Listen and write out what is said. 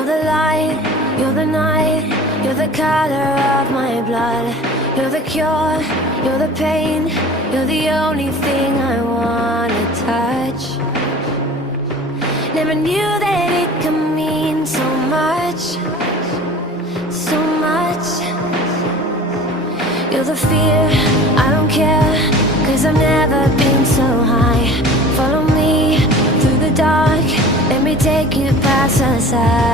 You're the light, you're the night, you're the color of my blood. You're the cure, you're the pain, you're the only thing I wanna touch. Never knew that it could mean so much, so much. You're the fear, I don't care, 'cause I've never been so high. Follow me through the dark, let me take you past the side.